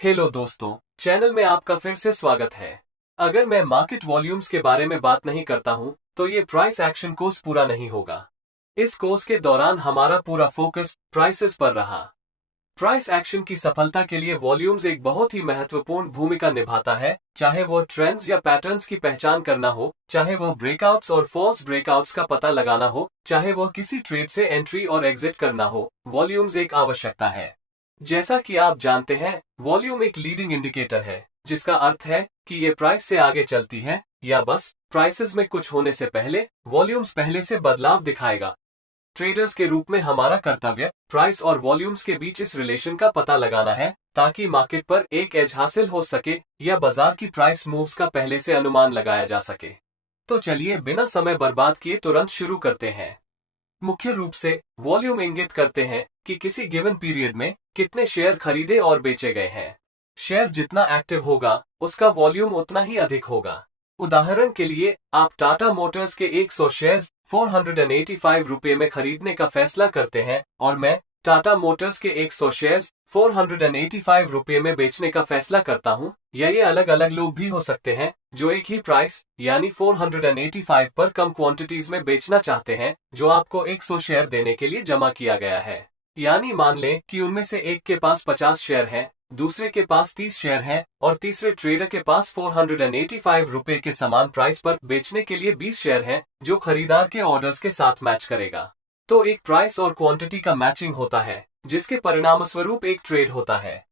Hello दोस्तों, channel में आपका फिर से स्वागत है। अगर मैं मार्केट वॉल्यूम्स के बारे में बात नहीं करता हूं, तो ये प्राइस एक्शन कोर्स पूरा नहीं होगा। इस कोर्स के दौरान हमारा पूरा फोकस प्राइसेस पर रहा। प्राइस एक्शन की सफलता के लिए वॉल्यूम्स एक बहुत ही महत्वपूर्ण भूमिका निभाता है, चाहे वो ट्रेंड्स या पैटर्न्स की पहचान करना हो, चाहे वो ब्रेकआउट्स और फॉल्स ब्रेकआउट्स का पता लगाना हो, चाहे वो किसी ट्रेड से एंट्री और एग्जिट करना हो, वॉल्यूम्स एक आवश्यकता है। जैसा कि आप जानते हैं, वॉल्यूम एक लीडिंग इंडिकेटर है, जिसका अर्थ है कि ये प्राइस से आगे चलती है या बस प्राइसेस में कुछ होने से पहले वॉल्यूम्स पहले से बदलाव दिखाएगा। ट्रेडर्स के रूप में हमारा कर्तव्य प्राइस और वॉल्यूम्स के बीच इस रिलेशन का पता लगाना है, ताकि मार्केट पर एक एज हासिल हो सके या बाजार की प्राइस मूव्स का पहले से अनुमान लगाया जा सके। तो चलिए बिना समय बर्बाद किए तुरंत शुरू करते हैं। मुख्य रूप से वॉल्यूम इंगित करते हैं कि किसी गिवन पीरियड में कितने शेयर खरीदे और बेचे गए हैं। शेयर जितना एक्टिव होगा, उसका वॉल्यूम उतना ही अधिक होगा। उदाहरण के लिए, आप टाटा मोटर्स के 100 शेयर्स 485 रुपये में खरीदने का फैसला करते हैं और मैं टाटा मोटर्स के 100 शेयर्स 485 रुपये में बेचने का फैसला करता हूं, या ये अलग अलग लोग भी हो सकते हैं जो एक ही प्राइस यानी 485 पर कम क्वांटिटीज में बेचना चाहते हैं, जो आपको 100 शेयर देने के लिए जमा किया गया है। यानी मान लें कि उनमें से एक के पास 50 शेयर हैं, दूसरे के पास 30 शेयर हैं और तीसरे ट्रेडर के पास 485 रुपये के समान प्राइस पर बेचने के लिए 20 शेयर हैं, जो खरीदार के ऑर्डर्स के साथ मैच करेगा। तो एक प्राइस और क्वांटिटी का मैचिंग होता है, जिसके परिणामस्वरूप एक ट्रेड होता है।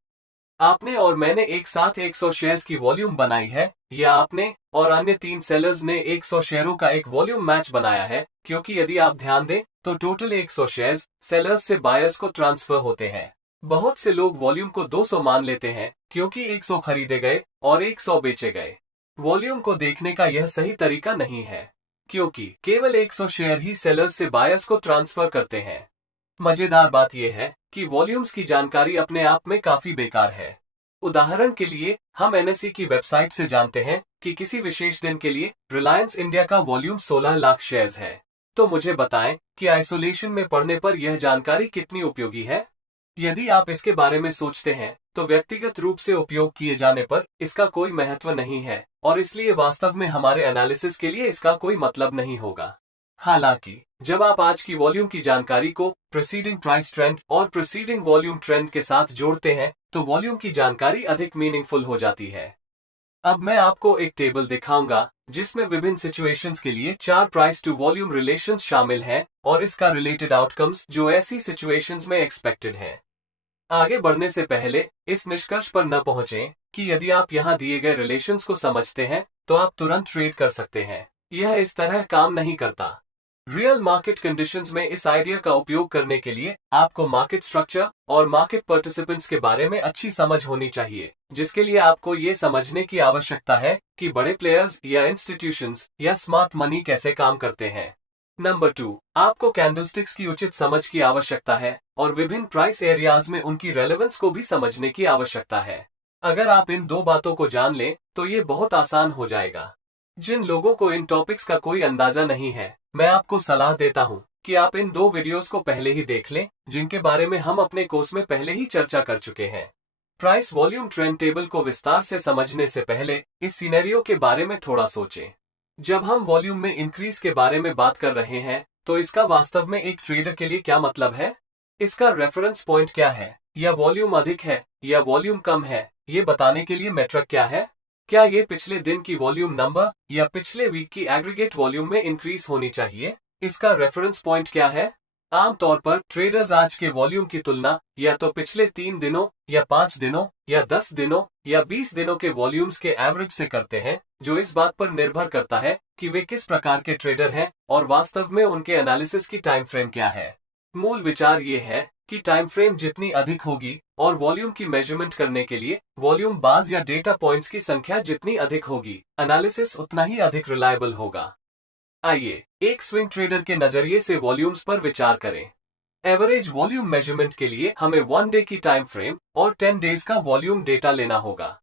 आपने और मैंने एक साथ 100 शेयर्स की वॉल्यूम बनाई है, या आपने और अन्य 3 सेलर्स ने 100 शेयरों का एक वॉल्यूम मैच बनाया है, क्योंकि यदि आप ध्यान दें तो टोटल 100 शेयर्स सेलर्स से बायर्स को ट्रांसफर होते हैं। बहुत से लोग वॉल्यूम को 200 मान लेते हैं, क्योंकि 100 खरीदे गए और 100 बेचे गए। वॉल्यूम को देखने का यह सही तरीका नहीं है, क्योंकि केवल 100 शेयर ही सेलर्स से बायर्स को ट्रांसफर करते हैं। मजेदार बात यह है कि वॉल्यूम्स की जानकारी अपने आप में काफी बेकार है। उदाहरण के लिए, हम एनएसई की वेबसाइट से जानते हैं कि किसी विशेष दिन के लिए रिलायंस इंडिया का वॉल्यूम 16 लाख शेयर्स है। तो मुझे बताएं कि आइसोलेशन में पढ़ने पर यह जानकारी कितनी उपयोगी है। यदि आप इसके बारे में सोचते हैं, तो व्यक्तिगत रूप से उपयोग किए जाने पर इसका कोई महत्व नहीं है, और इसलिए वास्तव में हमारे एनालिसिस के लिए इसका कोई मतलब नहीं होगा। हालांकि जब आप आज की वॉल्यूम की जानकारी को प्रीसीडिंग प्राइस ट्रेंड और प्रीसीडिंग वॉल्यूम ट्रेंड के साथ जोड़ते हैं, तो वॉल्यूम की जानकारी अधिक मीनिंगफुल हो जाती है। अब मैं आपको एक टेबल दिखाऊंगा जिसमें विभिन्न सिचुएशंस के लिए 4 प्राइस टू वॉल्यूम रिलेशंस शामिल हैं और इसका रिलेटेड आउटकम्स जो ऐसी सिचुएशंस में एक्सपेक्टेड हैं। आगे बढ़ने से पहले इस निष्कर्ष पर न पहुंचें कि यदि आप यहां दिए गए रिलेशंस को समझते हैं तो आप तुरंत ट्रेड कर सकते हैं। यह इस तरह काम नहीं करता। रियल मार्केट कंडीशंस में इस आइडिया का उपयोग करने के लिए आपको मार्केट स्ट्रक्चर और मार्केट पार्टिसिपेंट्स के बारे में अच्छी समझ होनी चाहिए, जिसके लिए आपको ये समझने की आवश्यकता है कि बड़े प्लेयर्स या इंस्टीट्यूशंस या स्मार्ट मनी कैसे काम करते हैं। नंबर 2, आपको कैंडलस्टिक्स की उचित समझ की आवश्यकता है और विभिन्न प्राइस एरियाज में उनकी रेलेवेंस को भी समझने की आवश्यकता है। अगर आप इन 2 बातों को जान लें तो ये बहुत आसान हो जाएगा। जिन लोगों को इन टॉपिक्स का कोई अंदाजा नहीं है, मैं आपको सलाह देता हूं कि आप इन 2 वीडियोस को पहले ही देख लें, जिनके बारे में हम अपने कोर्स में पहले ही चर्चा कर चुके हैं। प्राइस वॉल्यूम ट्रेंड टेबल को विस्तार से समझने से पहले इस सिनेरियो के बारे में थोड़ा सोचें। जब हम वॉल्यूम में इंक्रीज के बारे में बात कर रहे हैं, तो इसका वास्तव में एक ट्रेडर के लिए क्या मतलब है? इसका रेफरेंस पॉइंट क्या है? या वॉल्यूम अधिक है या वॉल्यूम कम है, ये बताने के लिए मेट्रिक क्या है? क्या ये पिछले दिन की वॉल्यूम नंबर या पिछले वीक की एग्रीगेट वॉल्यूम में इंक्रीज होनी चाहिए? इसका रेफरेंस पॉइंट क्या है? आमतौर पर ट्रेडर्स आज के वॉल्यूम की तुलना या तो पिछले 3 दिनों या 5 दिनों या 10 दिनों या 20 दिनों के वॉल्यूम्स के एवरेज से करते हैं, जो इस बात पर निर्भर करता है कि वे किस प्रकार के ट्रेडर हैं और वास्तव में उनके एनालिसिस की टाइम फ्रेम क्या है। मूल विचार ये है कि टाइम फ्रेम जितनी अधिक होगी और वॉल्यूम की मेजरमेंट करने के लिए वॉल्यूम बार्स या डेटा पॉइंट्स की संख्या जितनी अधिक होगी, एनालिसिस उतना ही अधिक रिलायबल होगा। आइए एक स्विंग ट्रेडर के नजरिए से वॉल्यूम्स पर विचार करें। एवरेज वॉल्यूम मेजरमेंट के लिए हमें 1 डे की टाइम फ्रेम और 10 डेज का वॉल्यूम डेटा लेना होगा।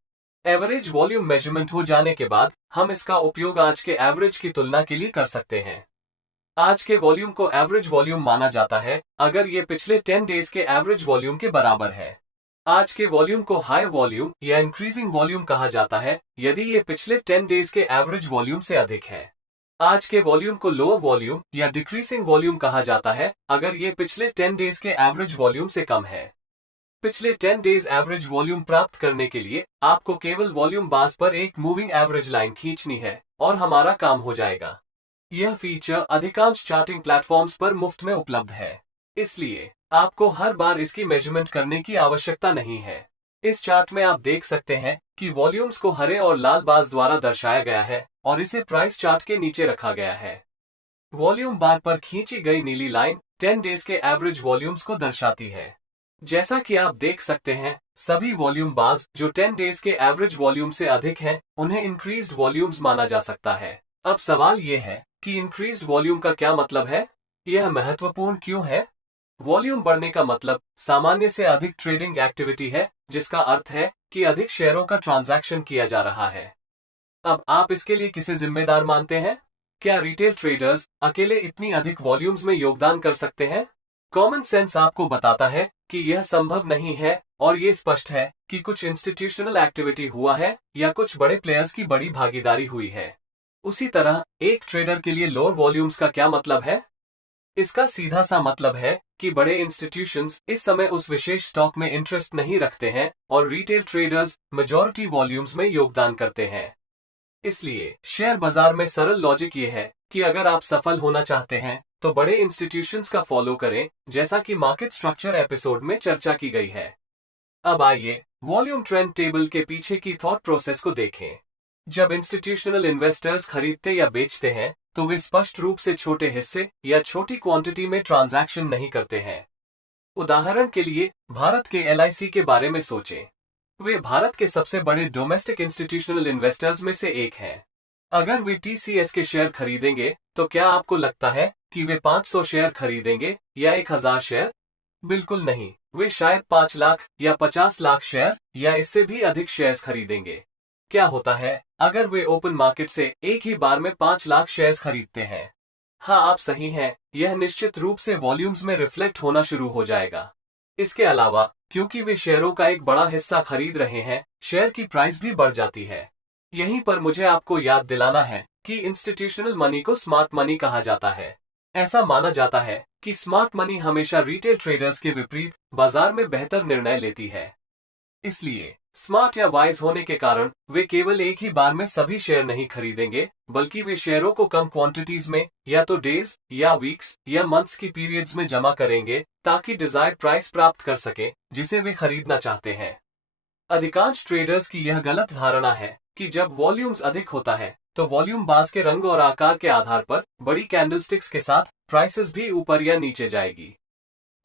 एवरेज वॉल्यूम मेजरमेंट हो जाने के बाद हम इसका उपयोग आज के एवरेज की तुलना के लिए कर सकते हैं। आज के वॉल्यूम को एवरेज वॉल्यूम माना जाता है अगर ये पिछले 10 डेज के एवरेज वॉल्यूम के बराबर है। आज के वॉल्यूम को हाई वॉल्यूम या इंक्रीजिंग वॉल्यूम कहा जाता है यदि ये पिछले 10 डेज के एवरेज वॉल्यूम से अधिक है। आज के वॉल्यूम को लोअर वॉल्यूम या डिक्रीजिंग वॉल्यूम कहा जाता है अगर ये पिछले 10 डेज के एवरेज वॉल्यूम से कम है। पिछले 10 डेज एवरेज वॉल्यूम प्राप्त करने के लिए आपको केवल वॉल्यूम बार्स पर एक मूविंग एवरेज लाइन खींचनी है और हमारा काम हो जाएगा। यह फीचर अधिकांश चार्टिंग प्लेटफॉर्म्स पर मुफ्त में उपलब्ध है, इसलिए आपको हर बार इसकी मेजरमेंट करने की आवश्यकता नहीं है। इस चार्ट में आप देख सकते हैं कि वॉल्यूम्स को हरे और लाल बार्स द्वारा दर्शाया गया है और इसे प्राइस चार्ट के नीचे रखा गया है। वॉल्यूम बार पर खींची गई नीली लाइन 10 डेज के एवरेज वॉल्यूम्स को दर्शाती है। जैसा कि आप देख सकते हैं, सभी वॉल्यूम बार्स जो 10 डेज के एवरेज वॉल्यूम से अधिक हैं, उन्हें इंक्रीज्ड वॉल्यूम्स माना जा सकता है। अब सवाल यह है कि इंक्रीज्ड वॉल्यूम का क्या मतलब है? यह महत्वपूर्ण क्यों है? वॉल्यूम बढ़ने का मतलब सामान्य से अधिक ट्रेडिंग एक्टिविटी है, जिसका अर्थ है कि अधिक शेयरों का ट्रांजैक्शन किया जा रहा है। अब आप इसके लिए किसे जिम्मेदार मानते हैं? क्या रिटेल ट्रेडर्स अकेले इतनी अधिक वॉल्यूम्स में योगदान कर सकते हैं? कॉमन सेंस आपको बताता है कि यह संभव नहीं है और ये स्पष्ट है कि कुछ इंस्टीट्यूशनल एक्टिविटी हुआ है या कुछ बड़े प्लेयर्स की बड़ी भागीदारी हुई है। उसी तरह एक ट्रेडर के लिए लोअर वॉल्यूम्स का क्या मतलब है? इसका सीधा सा मतलब है कि बड़े इंस्टीट्यूशंस इस समय उस विशेष स्टॉक में इंटरेस्ट नहीं रखते हैं और रिटेल ट्रेडर्स मेजॉरिटी वॉल्यूम्स में योगदान करते हैं। इसलिए शेयर बाजार में सरल लॉजिक ये है कि अगर आप सफल होना चाहते हैं तो बड़े इंस्टीट्यूशंस का फॉलो करें, जैसा कि मार्केट स्ट्रक्चर एपिसोड में चर्चा की गई है। अब आइए वॉल्यूम ट्रेंड टेबल के पीछे की थॉट प्रोसेस को देखें। जब इंस्टीट्यूशनल इन्वेस्टर्स खरीदते या बेचते हैं तो वे स्पष्ट रूप से छोटे हिस्से या छोटी क्वांटिटी में ट्रांजैक्शन नहीं करते हैं। उदाहरण के लिए भारत के LIC के बारे में सोचें। वे भारत के सबसे बड़े डोमेस्टिक इंस्टीट्यूशनल इन्वेस्टर्स में से एक हैं। अगर वे TCS के शेयर खरीदेंगे तो क्या आपको लगता है कि वे 500 शेयर खरीदेंगे या 1000 शेयर? बिल्कुल नहीं, वे शायद 5 लाख या 50 लाख शेयर या इससे भी अधिक शेयर्स खरीदेंगे। क्या होता है अगर वे ओपन मार्केट से एक ही बार में 5 लाख शेयर्स खरीदते हैं? हाँ, आप सही हैं, यह निश्चित रूप से वॉल्यूम्स में रिफ्लेक्ट होना शुरू हो जाएगा। इसके अलावा क्योंकि वे शेयरों का एक बड़ा हिस्सा खरीद रहे हैं, शेयर की प्राइस भी बढ़ जाती है। यहीं पर मुझे आपको याद दिलाना है कि इंस्टीट्यूशनल मनी को स्मार्ट मनी कहा जाता है। ऐसा माना जाता है कि स्मार्ट मनी हमेशा रिटेल ट्रेडर्स के विपरीत बाजार में बेहतर निर्णय लेती है। इसलिए स्मार्ट या वाइज होने के कारण वे केवल एक ही बार में सभी शेयर नहीं खरीदेंगे, बल्कि वे शेयरों को कम क्वांटिटीज में या तो डेज या वीक्स या मंथ्स की पीरियड्स में जमा करेंगे ताकि डिजायर्ड प्राइस प्राप्त कर सके जिसे वे खरीदना चाहते हैं। अधिकांश ट्रेडर्स की यह गलत धारणा है कि जब वॉल्यूम्स अधिक होता है तो वॉल्यूम बार्स के रंग और आकार के आधार पर बड़ी कैंडलस्टिक्स के साथ प्राइसेस भी ऊपर या नीचे जाएगी।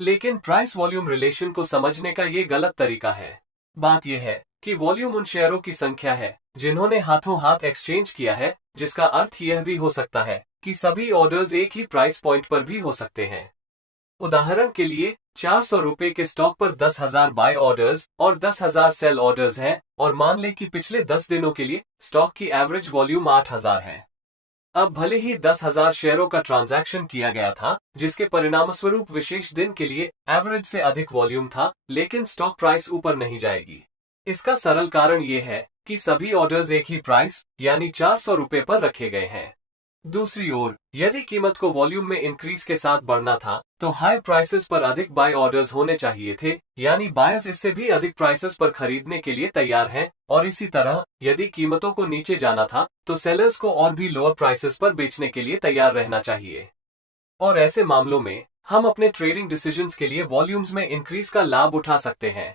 लेकिन प्राइस वॉल्यूम रिलेशन को समझने का ये गलत तरीका है। बात यह है कि वॉल्यूम उन शेयरों की संख्या है जिन्होंने हाथों हाथ एक्सचेंज किया है, जिसका अर्थ यह भी हो सकता है कि सभी ऑर्डर्स एक ही प्राइस पॉइंट पर भी हो सकते हैं। उदाहरण के लिए 400 रुपए के स्टॉक पर 10,000 बाय ऑर्डर्स और 10,000 सेल ऑर्डर्स हैं और मान लें कि पिछले 10 दिनों के लिए स्टॉक की एवरेज वॉल्यूम 8,000 है। अब भले ही 10,000 शेयरों का ट्रांजैक्शन किया गया था, जिसके परिणामस्वरूप विशेष दिन के लिए एवरेज से अधिक वॉल्यूम था, लेकिन स्टॉक प्राइस ऊपर नहीं जाएगी। इसका सरल कारण ये है कि सभी ऑर्डर्स एक ही प्राइस यानी 400 रुपए पर रखे गए हैं। दूसरी ओर, यदि कीमत को वॉल्यूम में इंक्रीज के साथ बढ़ना था तो हाई प्राइसेस पर अधिक बाय ऑर्डर्स होने चाहिए थे, यानी बायर्स इससे भी अधिक प्राइसेस पर खरीदने के लिए तैयार हैं, और इसी तरह यदि कीमतों को नीचे जाना था तो सेलर्स को और भी लोअर प्राइसेस पर बेचने के लिए तैयार रहना चाहिए। और ऐसे मामलों में हम अपने ट्रेडिंग डिसीजंस के लिए वॉल्यूम्स में इंक्रीज का लाभ उठा सकते हैं।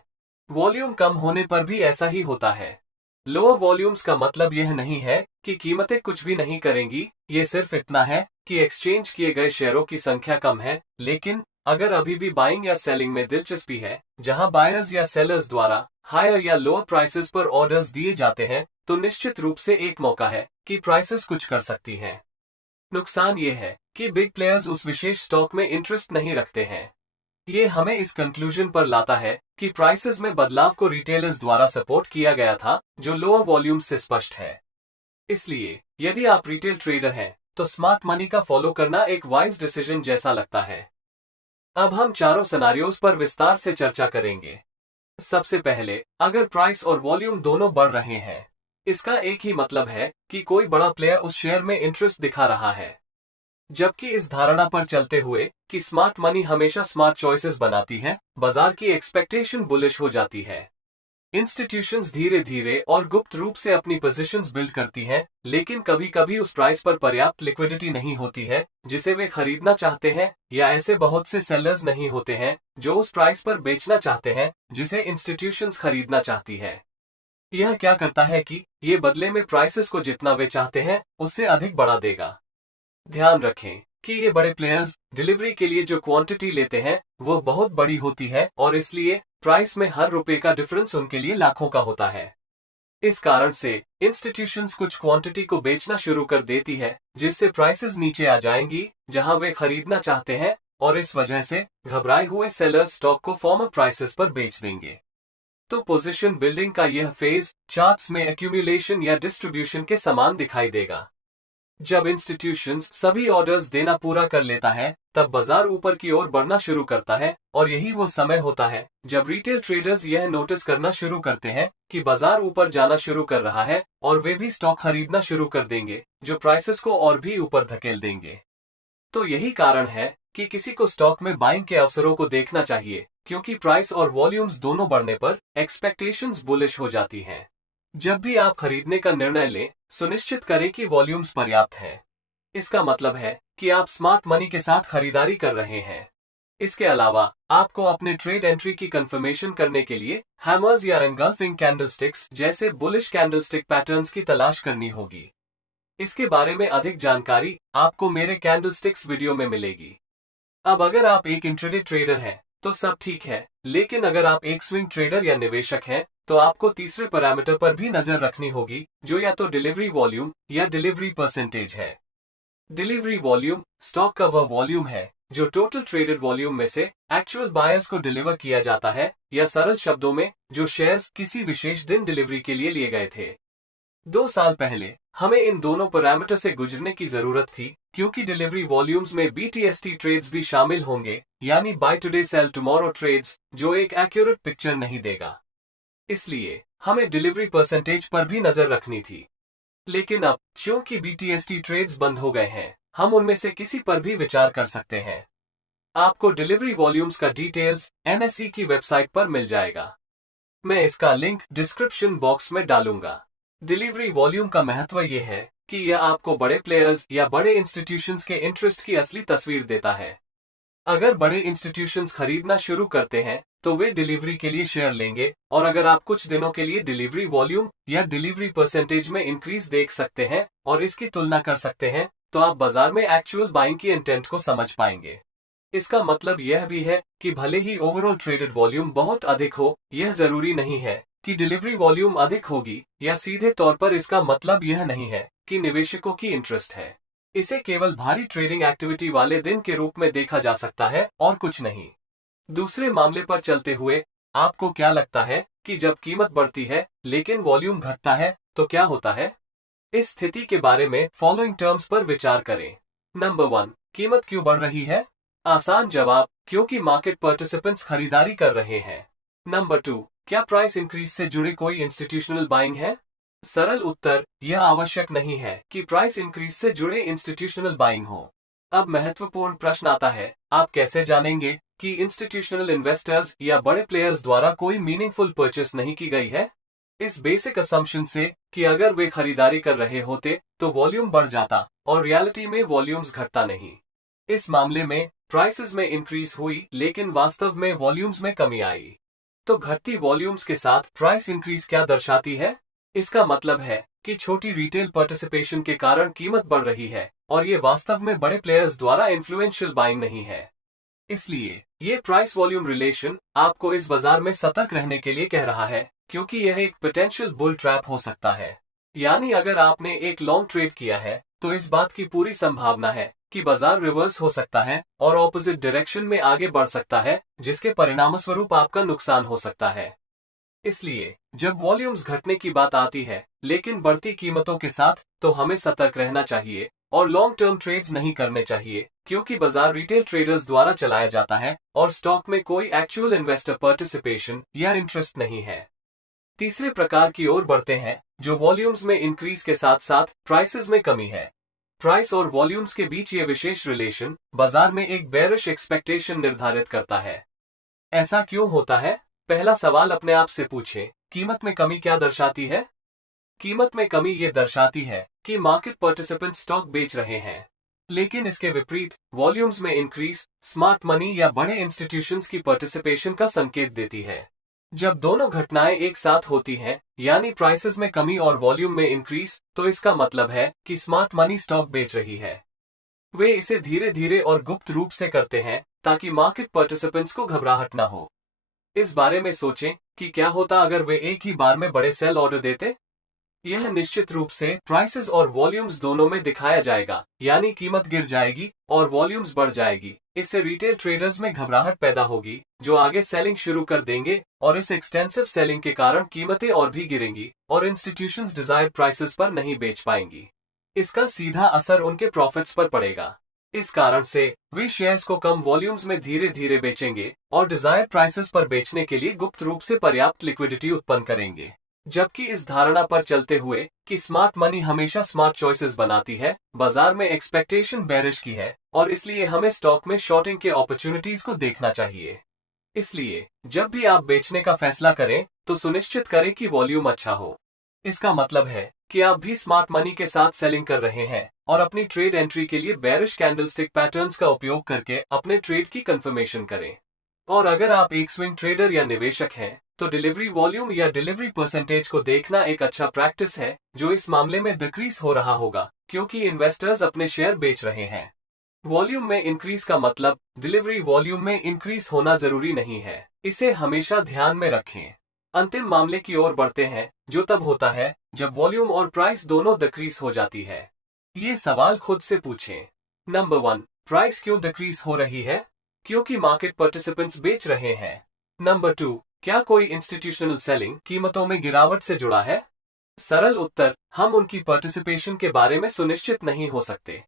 वॉल्यूम कम होने पर भी ऐसा ही होता है। लोअर वॉल्यूम्स का मतलब यह नहीं है कि कीमतें कुछ भी नहीं करेंगी, ये सिर्फ इतना है कि एक्सचेंज किए गए शेयरों की संख्या कम है। लेकिन अगर अभी भी बाइंग या सेलिंग में दिलचस्पी है, जहां बायर्स या सेलर्स द्वारा हायर या लोअर प्राइसेस पर ऑर्डर्स दिए जाते हैं, तो निश्चित रूप से एक मौका है कि प्राइसेस कुछ कर सकती हैं। नुकसान ये है कि बिग प्लेयर्स उस विशेष स्टॉक में इंटरेस्ट नहीं रखते हैं। ये हमें इस कंक्लूजन पर लाता है कि प्राइसेस में बदलाव को रिटेलर्स द्वारा सपोर्ट किया गया था, जो लोअर वॉल्यूम से स्पष्ट है। इसलिए यदि आप रिटेल ट्रेडर हैं तो स्मार्ट मनी का फॉलो करना एक वाइज डिसीजन जैसा लगता है। अब हम चारों सिनेरियोज पर विस्तार से चर्चा करेंगे। सबसे पहले, अगर प्राइस और वॉल्यूम दोनों बढ़ रहे हैं, इसका एक ही मतलब है कि कोई बड़ा प्लेयर उस शेयर में इंटरेस्ट दिखा रहा है। जबकि इस धारणा पर चलते हुए कि स्मार्ट मनी हमेशा स्मार्ट चॉइसेस बनाती है, बाजार की एक्सपेक्टेशन बुलिश हो जाती है। इंस्टीट्यूशंस धीरे धीरे और गुप्त रूप से अपनी पोजीशंस बिल्ड करती हैं, लेकिन कभी कभी उस प्राइस पर पर्याप्त लिक्विडिटी नहीं होती है जिसे वे खरीदना चाहते हैं, या ऐसे बहुत से सेलर्स नहीं होते हैं जो उस प्राइस पर बेचना चाहते हैं जिसे इंस्टीट्यूशंस खरीदना चाहती है। यह क्या करता है कि ये बदले में प्राइसेस को जितना वे चाहते हैं उससे अधिक बढ़ा देगा। ध्यान रखें कि ये बड़े प्लेयर्स डिलीवरी के लिए जो क्वांटिटी लेते हैं वो बहुत बड़ी होती है, और इसलिए प्राइस में हर रुपए का डिफरेंस उनके लिए लाखों का होता है। इस कारण से इंस्टीट्यूशंस कुछ क्वांटिटी को बेचना शुरू कर देती है, जिससे प्राइसेस नीचे आ जाएंगी जहां वे खरीदना चाहते हैं, और इस वजह से घबराए हुए सेलर्स स्टॉक को फॉर्मर प्राइसेस पर बेच देंगे। तो पोजीशन बिल्डिंग का यह फेज चार्ट्स में एक्यूमुलेशन या डिस्ट्रीब्यूशन के समान दिखाई देगा। जब इंस्टीट्यूशंस सभी ऑर्डर्स देना पूरा कर लेता है, तब बाजार ऊपर की ओर बढ़ना शुरू करता है, और यही वो समय होता है जब रिटेल ट्रेडर्स यह नोटिस करना शुरू करते हैं कि बाजार ऊपर जाना शुरू कर रहा है, और वे भी स्टॉक खरीदना शुरू कर देंगे जो प्राइसेस को और भी ऊपर धकेल देंगे। तो यही कारण है कि किसी को स्टॉक में बाइंग के अवसरों को देखना चाहिए, क्योंकि प्राइस और वॉल्यूम्स दोनों बढ़ने पर एक्सपेक्टेशंस बुलिश हो जाती हैं। जब भी आप खरीदने का निर्णय लें, सुनिश्चित करें कि वॉल्यूम्स पर्याप्त हैं। इसका मतलब है कि आप स्मार्ट मनी के साथ खरीदारी कर रहे हैं। इसके अलावा आपको अपने ट्रेड एंट्री की कंफर्मेशन करने के लिए हैमर्स या एंगल्फिंग कैंडलस्टिक्स जैसे बुलिश कैंडलस्टिक पैटर्न्स की तलाश करनी होगी। इसके बारे में अधिक जानकारी आपको मेरे कैंडलस्टिक्स वीडियो में मिलेगी। अब अगर आप एक इंट्राडे ट्रेडर हैं तो सब ठीक है, लेकिन अगर आप एक स्विंग ट्रेडर या निवेशक हैं तो आपको तीसरे पैरामीटर पर भी नजर रखनी होगी, जो या तो डिलीवरी वॉल्यूम या डिलीवरी परसेंटेज है। डिलीवरी वॉल्यूम स्टॉक का वह वॉल्यूम है जो टोटल ट्रेडेड वॉल्यूम में से एक्चुअल बायर्स को डिलीवर किया जाता है, या सरल शब्दों में जो शेयर्स किसी विशेष दिन डिलीवरी के लिए लिए गए थे। 2 साल पहले हमें इन दोनों पैरामीटर से गुजरने की जरूरत थी, क्योंकि डिलीवरी वॉल्यूम्स में बीटीएसटी ट्रेड्स भी शामिल होंगे, यानी buy today sell tomorrow trades, जो एक एक्यूरेट पिक्चर नहीं देगा। इसलिए हमें डिलीवरी परसेंटेज पर भी नजर रखनी थी। लेकिन अब क्योंकि बीटीएसटी ट्रेड्स बंद हो गए हैं, हम उनमें से किसी पर भी विचार कर सकते हैं। आपको डिलीवरी वॉल्यूम्स का डिटेल्स एनएसई की वेबसाइट पर मिल जाएगा। मैं इसका लिंक डिस्क्रिप्शन बॉक्स में डालूंगा। डिलीवरी वॉल्यूम का महत्व यह है कि यह आपको बड़े प्लेयर्स या बड़े इंस्टीट्यूशंस के इंटरेस्ट की असली तस्वीर देता है। अगर बड़े इंस्टीट्यूशंस खरीदना शुरू करते हैं तो वे डिलीवरी के लिए शेयर लेंगे, और अगर आप कुछ दिनों के लिए डिलीवरी वॉल्यूम या डिलीवरी परसेंटेज में इंक्रीज देख सकते हैं और इसकी तुलना कर सकते हैं, तो आप बाजार में एक्चुअल बाइंग की इंटेंट को समझ पाएंगे। इसका मतलब यह भी है कि भले ही ओवरऑल ट्रेडेड वॉल्यूम बहुत अधिक हो, यह जरूरी नहीं है कि डिलीवरी वॉल्यूम अधिक होगी, या सीधे तौर पर इसका मतलब यह नहीं है कि निवेशकों की इंटरेस्ट है। इसे केवल भारी ट्रेडिंग एक्टिविटी वाले दिन के रूप में देखा जा सकता है और कुछ नहीं। दूसरे मामले पर चलते हुए, आपको क्या लगता है कि जब कीमत बढ़ती है लेकिन वॉल्यूम घटता है तो क्या होता है? इस स्थिति के बारे में फॉलोइंग टर्म्स पर विचार करें। नंबर 1, कीमत क्यों बढ़ रही है? आसान जवाब, क्योंकि मार्केट पार्टिसिपेंट्स खरीदारी कर रहे हैं। नंबर 2, क्या प्राइस इंक्रीज से जुड़े कोई इंस्टीट्यूशनल बाइंग है? सरल उत्तर, यह आवश्यक नहीं है कि प्राइस इंक्रीज से जुड़े इंस्टीट्यूशनल बाइंग हो। अब महत्वपूर्ण प्रश्न आता है, आप कैसे जानेंगे कि इंस्टीट्यूशनल इन्वेस्टर्स या बड़े प्लेयर्स द्वारा कोई मीनिंगफुल परचेस नहीं की गई है? इस बेसिक असम्पशन से कि अगर वे खरीदारी कर रहे होते तो वॉल्यूम बढ़ जाता, और रियलिटी में वॉल्यूम्स घटता नहीं। इस मामले में प्राइसेस में इंक्रीज हुई, लेकिन वास्तव में वॉल्यूम्स में कमी आई। तो घटती वॉल्यूम्स के साथ प्राइस इंक्रीज क्या दर्शाती है? इसका मतलब है कि छोटी रिटेल पार्टिसिपेशन के कारण कीमत बढ़ रही है, और ये वास्तव में बड़े प्लेयर्स द्वारा इन्फ्लुएंशियल बाइंग नहीं है। इसलिए ये प्राइस वॉल्यूम रिलेशन आपको इस बाजार में सतर्क रहने के लिए कह रहा है, क्योंकि यह एक पोटेंशियल बुल ट्रैप हो सकता है। यानी अगर आपने एक लॉन्ग ट्रेड किया है तो इस बात की पूरी संभावना है कि बाजार रिवर्स हो सकता है और ऑपोजिट डायरेक्शन में आगे बढ़ सकता है, जिसके परिणामस्वरूप आपका नुकसान हो सकता है। इसलिए जब वॉल्यूम्स घटने की बात आती है लेकिन बढ़ती कीमतों के साथ, तो हमें सतर्क रहना चाहिए और लॉन्ग टर्म ट्रेड्स नहीं करने चाहिए, क्योंकि बाजार रिटेल ट्रेडर्स द्वारा चलाया जाता है और स्टॉक में कोई एक्चुअल इन्वेस्टर पार्टिसिपेशन या इंटरेस्ट नहीं है। तीसरे प्रकार की ओर बढ़ते हैं, जो वॉल्यूम्स में इंक्रीज के साथ साथ प्राइसेस में कमी है। प्राइस और वॉल्यूम्स के बीच ये विशेष रिलेशन बाजार में एक बेयरिश एक्सपेक्टेशन निर्धारित करता है। ऐसा क्यों होता है? पहला सवाल अपने आप से पूछें, कीमत में कमी क्या दर्शाती है? कीमत में कमी ये दर्शाती है कि मार्केट पार्टिसिपेंट स्टॉक बेच रहे हैं, लेकिन इसके विपरीत वॉल्यूम्स में इंक्रीज स्मार्ट मनी या बड़े इंस्टीट्यूशंस की पार्टिसिपेशन का संकेत देती है। जब दोनों घटनाएं एक साथ होती हैं, यानी प्राइसेस में कमी और वॉल्यूम में इंक्रीज, तो इसका मतलब है कि स्मार्ट मनी स्टॉक बेच रही है। वे इसे धीरे धीरे और गुप्त रूप से करते हैं ताकि मार्केट पार्टिसिपेंट्स को घबराहट न हो। इस बारे में सोचें कि क्या होता अगर वे एक ही बार में बड़े सेल ऑर्डर देते। यह निश्चित रूप से प्राइसेस और वॉल्यूम्स दोनों में दिखाया जाएगा, यानी कीमत गिर जाएगी और वॉल्यूम्स बढ़ जाएगी। इससे रिटेल ट्रेडर्स में घबराहट पैदा होगी, जो आगे सेलिंग शुरू कर देंगे और इस एक्सटेंसिव सेलिंग के कारण कीमतें और भी गिरेंगी और इंस्टीट्यूशंस डिजायर्ड प्राइसेस पर नहीं बेच पाएंगी। इसका सीधा असर उनके प्रॉफिट्स पर पड़ेगा। इस कारण से वे शेयर्स को कम वॉल्यूम्स में धीरे धीरे बेचेंगे और डिजायर्ड प्राइसेस पर बेचने के लिए गुप्त रूप से पर्याप्त लिक्विडिटी उत्पन्न करेंगे। जबकि इस धारणा पर चलते हुए कि स्मार्ट मनी हमेशा स्मार्ट चॉइसेस बनाती है, बाजार में एक्सपेक्टेशन बेरिश की है और इसलिए हमें स्टॉक में शॉर्टिंग के अपॉर्चुनिटीज को देखना चाहिए। इसलिए जब भी आप बेचने का फैसला करें तो सुनिश्चित करें कि वॉल्यूम अच्छा हो। इसका मतलब है कि आप भी स्मार्ट मनी के साथ सेलिंग कर रहे हैं और अपनी ट्रेड एंट्री के लिए बेरिश कैंडलस्टिक पैटर्न्स का उपयोग करके अपने ट्रेड की कंफर्मेशन करें। और अगर आप एक स्विंग ट्रेडर या निवेशक हैं, तो डिलीवरी वॉल्यूम या डिलीवरी परसेंटेज को देखना एक अच्छा प्रैक्टिस है, जो इस मामले में डिक्रीज हो रहा होगा क्योंकि इन्वेस्टर्स अपने शेयर बेच रहे हैं। वॉल्यूम में इंक्रीज का मतलब डिलीवरी वॉल्यूम में इंक्रीज होना जरूरी नहीं है, इसे हमेशा ध्यान में रखें। अंतिम मामले की ओर बढ़ते हैं, जो तब होता है जब वॉल्यूम और प्राइस दोनों डिक्रीज हो जाती है। ये सवाल खुद से पूछें। नंबर 1, प्राइस क्यों डिक्रीज हो रही है? क्योंकि मार्केट पार्टिसिपेंट्स बेच रहे हैं। नंबर 2, क्या कोई इंस्टीट्यूशनल सेलिंग कीमतों में गिरावट से जुड़ा है? सरल उत्तर, हम उनकी पार्टिसिपेशन के बारे में सुनिश्चित नहीं हो सकते।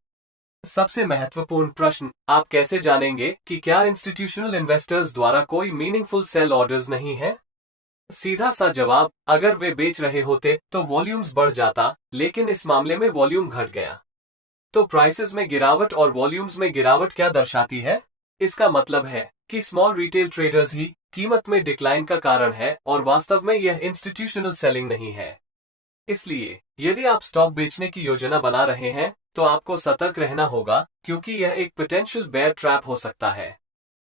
सबसे महत्वपूर्ण प्रश्न, आप कैसे जानेंगे कि क्या इंस्टीट्यूशनल इन्वेस्टर्स द्वारा कोई मीनिंगफुल सेल ऑर्डर्स नहीं है? सीधा सा जवाब, अगर वे बेच रहे होते तो वॉल्यूम्स बढ़ जाता, लेकिन इस मामले में वॉल्यूम घट गया। तो प्राइसेस में गिरावट और वॉल्यूम्स में गिरावट क्या दर्शाती है? इसका मतलब है कि स्मॉल रिटेल ट्रेडर्स ही कीमत में डिक्लाइन का कारण है और वास्तव में यह इंस्टीट्यूशनल सेलिंग नहीं है। इसलिए यदि आप स्टॉक बेचने की योजना बना रहे हैं तो आपको सतर्क रहना होगा, क्योंकि यह एक पोटेंशियल बेयर ट्रैप हो सकता है।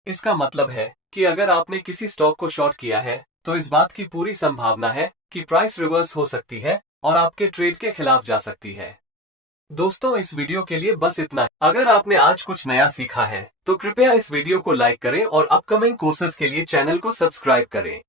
इसका मतलब है कि अगर आपने किसी स्टॉक को शॉर्ट किया है तो इस बात की पूरी संभावना है कि प्राइस रिवर्स हो सकती है और आपके ट्रेड के खिलाफ जा सकती है। दोस्तों, इस वीडियो के लिए बस इतना है। अगर आपने आज कुछ नया सीखा है तो कृपया इस वीडियो को लाइक करें और अपकमिंग कोर्सेज के लिए चैनल को सब्सक्राइब करें।